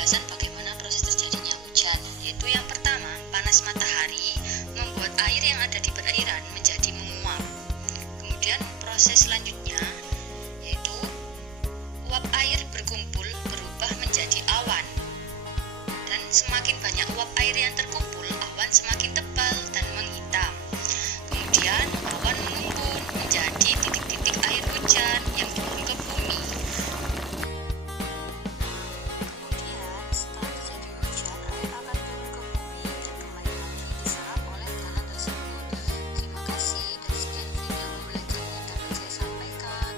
penjelasan bagaimana proses terjadinya hujan, yaitu yang pertama, panas matahari membuat air yang ada di perairan menjadi menguap. Kemudian proses selanjutnya yaitu uap air berkumpul berubah menjadi awan. Dan semakin banyak uap air yang terkumpul, awan semakin